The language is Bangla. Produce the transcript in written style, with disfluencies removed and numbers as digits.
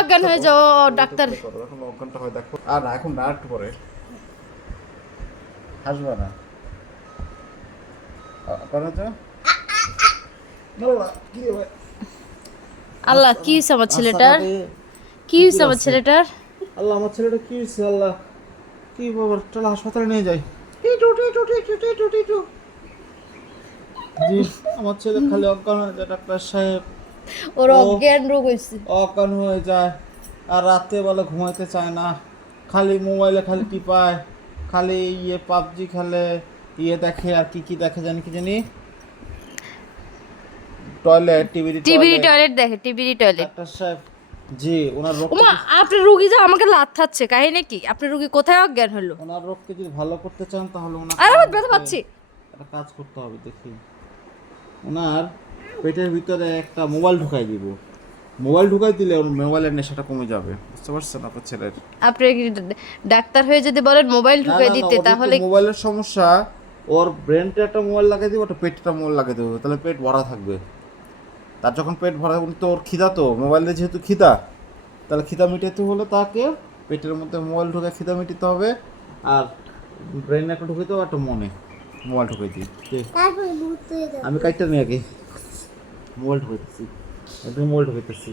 অজ্ঞান হয়ে যাও ডাক্তার। এখন অজ্ঞানটা হয় দেখো। আর না এখন না, একটু পরে হাসবা না করো তো। কি রে ভাই? আল্লাহ কি হয়েছে আমার ছেলেটার? কি হয়েছে আমার ছেলেটার? আল্লাহ আমার ছেলেটা কি হয়েছে? আল্লাহ কি বাবা, চলো হাসপাতালে নিয়ে যাই। টিটু টিটু টিটু টিটু টিটু। জি আমার ছেলে খালি অজ্ঞান হয়ে যায় ডাক্তার সাহেব। ওর ও অজ্ঞান রোগ হয়েছে। অজ্ঞান হয়ে যায়, আর রাতে বেলা ঘুমাইতে চায় না, খালি মোবাইলে খালি টিপায়, খালি পাবজি খেলে, দেখে, আর কি কি দেখে জানি, কি জানি, টয়লেট, টিভি টিবিরি টয়লেট। টয়লেট দেখে, টিবিরি টয়লেট। ডাক্তার সাহেব জি ওনার রোগটা ওমা, আপনার রুগী যা আমাকে লাথাচ্ছে, কাহিনী কি? আপনার রুগী কোথায় অজ্ঞান হলো? ওনার রোগকে যদি ভালো করতে চান তাহলে ওনাকে আরে আমার ব্যথা পাচ্ছি। একটা কাজ করতে হবে। দেখি ওনার পেটের ভিতরে একটা মোবাইল ঢুকাই দিব। মোবাইল ঢুকাই দিলে ওর মোবাইলের নেশাটা কমে যাবে, বুঝতে পারছেন আপনার ছেলের? আপনি কি ডাক্তার হয়ে যদি বলেন মোবাইল না ঢুকাই না না, দিতে, ওর তাহলে মোবাইলের সমস্যা। ওর ব্রেনটা একটা মোবাইল লাগাই দিব, ওটা পেটটা মোবাইল লাগাই দেবো, তাহলে পেট ভরা থাকবে। তার যখন পেট ভরা থাকবে তো ওর খিদা, তো মোবাইলে যেহেতু খিদা, তাহলে খিদা মিটাতে হলে তাকে পেটের মধ্যে মোবাইল ঢুকে খিদা মিটাতে হবে। আর ব্রেনে একটা ঢুকে দেবো, একটা মনে মোবাইল ঢুকে দিই। আমি কাইটটা নিয়ে আগে মোবাইল ঢুকাইতেছি, একদম মোবাইল ঢুকাইতেছি।